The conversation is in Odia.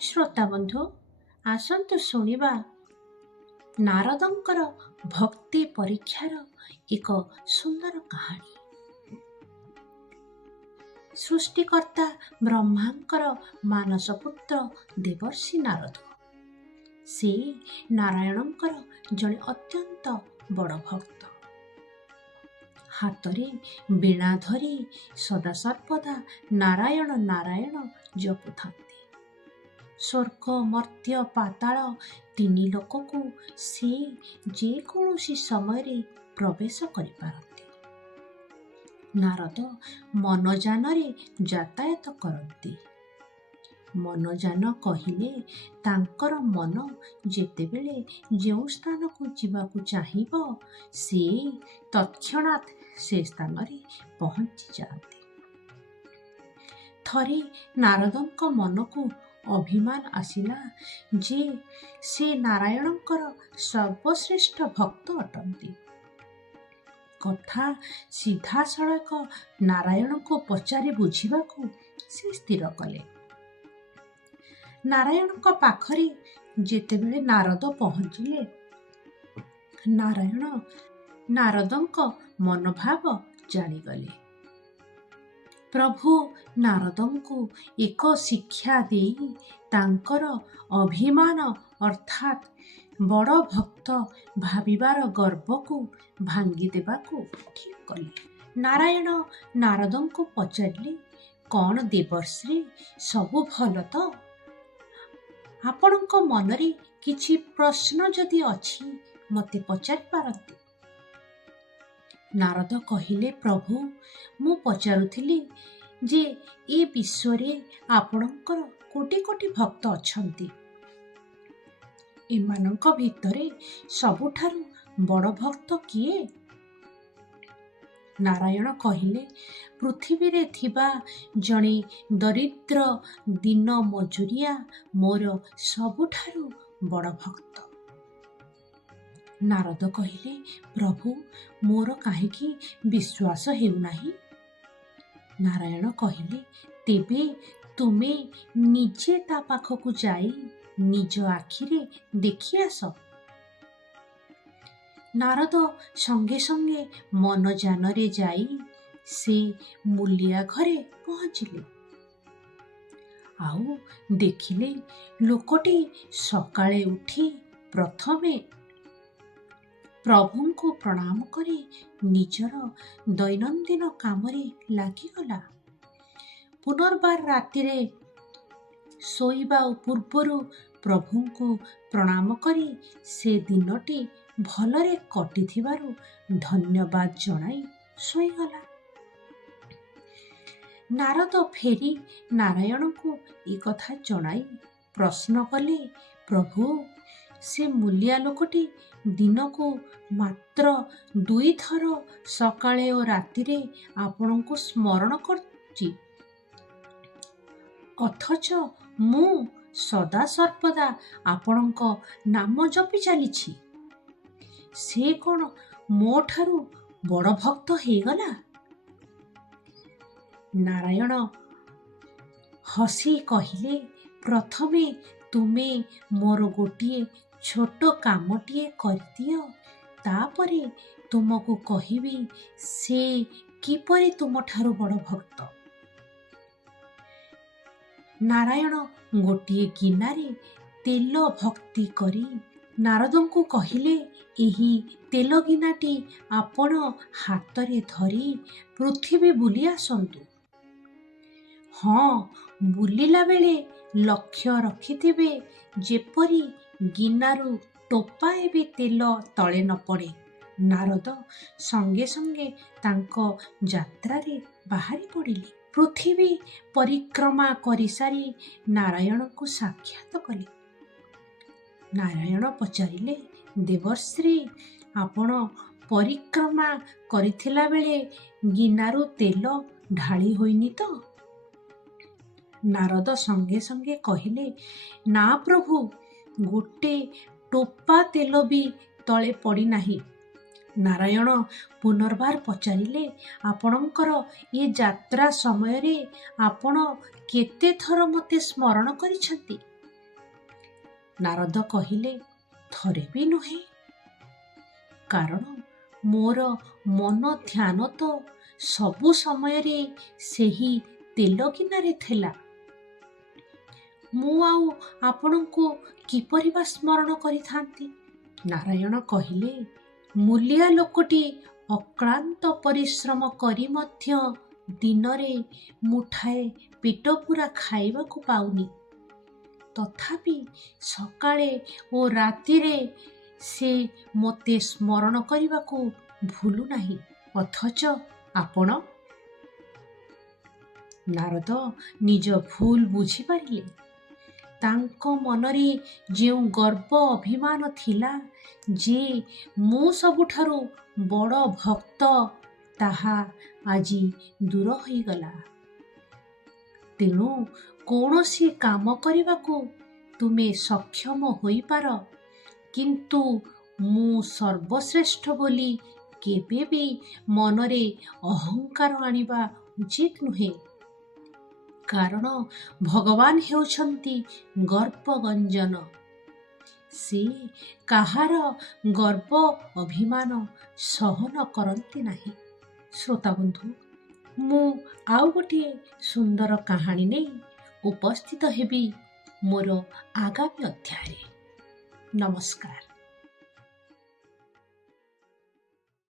ଶ୍ରୋତା ବନ୍ଧୁ, ଆସନ୍ତୁ ଶୁଣିବା ନାରଦଙ୍କର ଭକ୍ତି ପରୀକ୍ଷାର ଏକ ସୁନ୍ଦର କାହାଣୀ। ସୃଷ୍ଟିକର୍ତ୍ତା ବ୍ରହ୍ମାଙ୍କର ମାନସ ପୁତ୍ର ଦେବର୍ଷି ନାରଦ। ସେ ନାରାୟଣଙ୍କର ଜଣେ ଅତ୍ୟନ୍ତ ବଡ଼ ଭକ୍ତ। ହାତରେ ବୀଣା ଧରି ସଦାସର୍ବଦା ନାରାୟଣ ନାରାୟଣ ଜପୁଥାନ୍ତି। ସ୍ୱର୍ଗ ମର୍ତ୍ତ୍ୟ ପାତାଳ ତିନି ଲୋକକୁ ସେ ଯେକୌଣସି ସମୟରେ ପ୍ରବେଶ କରିପାରନ୍ତି। ନାରଦ ମନଯାନରେ ଯାତାୟାତ କରନ୍ତି। ମନଯାନ କହିଲେ ତାଙ୍କର ମନ ଯେତେବେଳେ ଯେଉଁ ସ୍ଥାନକୁ ଯିବାକୁ ଚାହିଁବ ସେ ତତ୍କ୍ଷଣାତ୍ ସେ ସ୍ଥାନରେ ପହଞ୍ଚି ଯାଆନ୍ତି। ଥରେ ନାରଦଙ୍କ ମନକୁ ଅଭିମାନ ଆସିଲା ଯେ ସେ ନାରାୟଣଙ୍କର ସର୍ବଶ୍ରେଷ୍ଠ ଭକ୍ତ ଅଟନ୍ତି। କଥା ସିଧାସଳଖ ନାରାୟଣଙ୍କୁ ପଚାରି ବୁଝିବାକୁ ସେ ସ୍ଥିର କଲେ। ନାରାୟଣଙ୍କ ପାଖରେ ଯେତେବେଳେ ନାରଦ ପହଞ୍ଚିଲେ, ନାରାୟଣ ନାରଦଙ୍କ ମନୋଭାବ ଜାଣିଗଲେ। ପ୍ରଭୁ ନାରଦଙ୍କୁ ଏକ ଶିକ୍ଷା ଦେଇ ତାଙ୍କର ଅଭିମାନ ଅର୍ଥାତ୍ ବଡ଼ ଭକ୍ତ ଭାବିବାର ଗର୍ବକୁ ଭାଙ୍ଗିଦେବାକୁ ଠିକ୍ କଲେ। ନାରାୟଣ ନାରଦଙ୍କୁ ପଚାରିଲେ, କ'ଣ ଦେବର୍ଷି, ସବୁ ଭଲ ତ? ଆପଣଙ୍କ ମନରେ କିଛି ପ୍ରଶ୍ନ ଯଦି ଅଛି ମୋତେ ପଚାରି ପାରନ୍ତି। ନାରଦ କହିଲେ, ପ୍ରଭୁ, ମୁଁ ପଚାରୁଥିଲି ଯେ ଏ ବିଶ୍ୱରେ ଆପଣଙ୍କର କୋଟି କୋଟି ଭକ୍ତ ଅଛନ୍ତି। ଏମାନଙ୍କ ଭିତରେ ସବୁଠାରୁ ବଡ଼ ଭକ୍ତ କିଏ? ନାରାୟଣ କହିଲେ, ପୃଥିବୀରେ ଥିବା ଜଣେ ଦରିଦ୍ର ଦିନ ମଜୁରିଆ ମୋର ସବୁଠାରୁ ବଡ଼ ଭକ୍ତ। ନାରଦ କହିଲେ, ପ୍ରଭୁ, ମୋର କାହିଁକି ବିଶ୍ୱାସ ହେଉନାହିଁ? ନାରାୟଣ କହିଲେ, ତେବେ ତୁମେ ନିଜେ ତା ପାଖକୁ ଯାଇ ନିଜ ଆଖିରେ ଦେଖି ଆସ। ନାରଦ ସଙ୍ଗେ ସଙ୍ଗେ ମନଯାନରେ ଯାଇ ସେ ମୂଲିଆ ଘରେ ପହଞ୍ଚିଲେ। ଆଉ ଦେଖିଲେ ଲୋକଟି ସକାଳେ ଉଠି ପ୍ରଥମେ ପ୍ରଭୁଙ୍କୁ ପ୍ରଣାମ କରି ନିଜର ଦୈନନ୍ଦିନ କାମରେ ଲାଗିଗଲା। ପୁନର୍ବାର ରାତିରେ ଶୋଇବା ପୂର୍ବରୁ ପ୍ରଭୁଙ୍କୁ ପ୍ରଣାମ କରି ସେ ଦିନଟି ଭଲରେ କଟିଥିବାରୁ ଧନ୍ୟବାଦ ଜଣାଇ ଶୋଇଗଲା। ନାରଦ ଫେରି ନାରାୟଣଙ୍କୁ ଏ କଥା ଜଣାଇ ପ୍ରଶ୍ନ କଲେ, ପ୍ରଭୁ, ସେ ମୂଲିଆ ଲୋକଟି ଦିନକୁ ମାତ୍ର 2 ଥର ସକାଳେ ଓ ରାତିରେ ଆପଣଙ୍କୁ ସ୍ମରଣ କରୁଛି, ଅଥଚ ମୁଁ ସଦାସର୍ବଦା ଆପଣଙ୍କ ନାମ ଜପି ଚାଲିଛି। ସେ କ'ଣ ମୋ ଠାରୁ ବଡ଼ ଭକ୍ତ ହେଇଗଲା? ନାରାୟଣ ହସି କହିଲେ, ପ୍ରଥମେ ତୁମେ ମୋର ଗୋଟିଏ ଛୋଟ କାମଟିଏ କରିଦିଅ, ତାପରେ ତୁମକୁ କହିବି ସେ କିପରି ତୁମଠାରୁ ବଡ଼ ଭକ୍ତ। ନାରାୟଣ ଗୋଟିଏ ଗିନାରେ ତେଲ ଭର୍ତ୍ତି କରି ନାରଦଙ୍କୁ କହିଲେ, ଏହି ତେଲ ଗିନାଟି ଆପଣ ହାତରେ ଧରି ପୃଥିବୀ ବୁଲି ଆସନ୍ତୁ। ହଁ, ବୁଲିଲା ବେଳେ ଲକ୍ଷ୍ୟ ରଖିଥିବେ ଯେପରି ଗିନାରୁ ଟୋପାଏ ବି ତେଲ ତଳେ ନ ପଡ଼େ। ନାରଦ ସଙ୍ଗେ ସଙ୍ଗେ ତାଙ୍କ ଯାତ୍ରାରେ ବାହାରି ପଡ଼ିଲେ। ପୃଥିବୀ ପରିକ୍ରମା କରିସାରି ନାରାୟଣଙ୍କୁ ସାକ୍ଷାତ କଲେ। ନାରାୟଣ ପଚାରିଲେ, ଦେବର୍ଷି, ଆପଣ ପରିକ୍ରମା କରିଥିଲା ବେଳେ ଗିନାରୁ ତେଲ ଢାଳି ହୋଇନି ତ? ନାରଦ ସଙ୍ଗେ ସଙ୍ଗେ କହିଲେ, ନା ପ୍ରଭୁ, ଗୋଟେ ଟୋପା ତେଲ ବି ତଳେ ପଡ଼ିନାହିଁ। ନାରାୟଣ ପୁନର୍ବାର ପଚାରିଲେ, ଆପଣଙ୍କର ଏ ଯାତ୍ରା ସମୟରେ ଆପଣ କେତେ ଥର ମୋତେ ସ୍ମରଣ କରିଛନ୍ତି? ନାରଦ କହିଲେ, ଥରେ ବି ନୁହେଁ, କାରଣ ମୋର ମନ ଧ୍ୟାନ ତ ସବୁ ସମୟରେ ସେହି ତେଲ ଗିନାରେ ଥିଲା। ମୁଁ ଆଉ ଆପଣଙ୍କୁ କିପରି ବା ସ୍ମରଣ କରିଥାନ୍ତି? ନାରାୟଣ କହିଲେ, ମୂଲିଆ ଲୋକଟି ଅକ୍ଳାନ୍ତ ପରିଶ୍ରମ କରି ମଧ୍ୟ ଦିନରେ ମୁଠାଏ ପେଟ ପୂରା ଖାଇବାକୁ ପାଉନି। ତଥାପି ସକାଳେ ଓ ରାତିରେ ସେ ମୋତେ ସ୍ମରଣ କରିବାକୁ ଭୁଲୁ ନାହିଁ। ଅଥଚ ଆପଣ? ନାରଦ ନିଜ ଭୁଲ ବୁଝିପାରିଲେ। ତାଙ୍କ ମନରେ ଯେଉଁ ଗର୍ବ ଅଭିମାନ ଥିଲା ଯେ ମୁଁ ସବୁଠାରୁ ବଡ଼ ଭକ୍ତ, ତାହା ଆଜି ଦୂର ହୋଇଗଲା। ତେଣୁ କୌଣସି କାମ କରିବାକୁ ତୁମେ ସକ୍ଷମ ହୋଇପାର, କିନ୍ତୁ ମୁଁ ସର୍ବଶ୍ରେଷ୍ଠ ବୋଲି କେବେ ବି ମନରେ ଅହଙ୍କାର ଆଣିବା ଉଚିତ ନୁହେଁ। କାରଣ ଭଗବାନ ହେଉଛନ୍ତି ଗର୍ବଗଞ୍ଜନ। ସେ କାହାର ଗର୍ବ ଅଭିମାନ ସହନ କରନ୍ତି ନାହିଁ। ଶ୍ରୋତାବନ୍ଧୁ, ମୁଁ ଆଉ ଗୋଟିଏ ସୁନ୍ଦର କାହାଣୀ ନେଇ ଉପସ୍ଥିତ ହେବି ମୋର ଆଗାମୀ ଅଧ୍ୟାୟରେ। ନମସ୍କାର।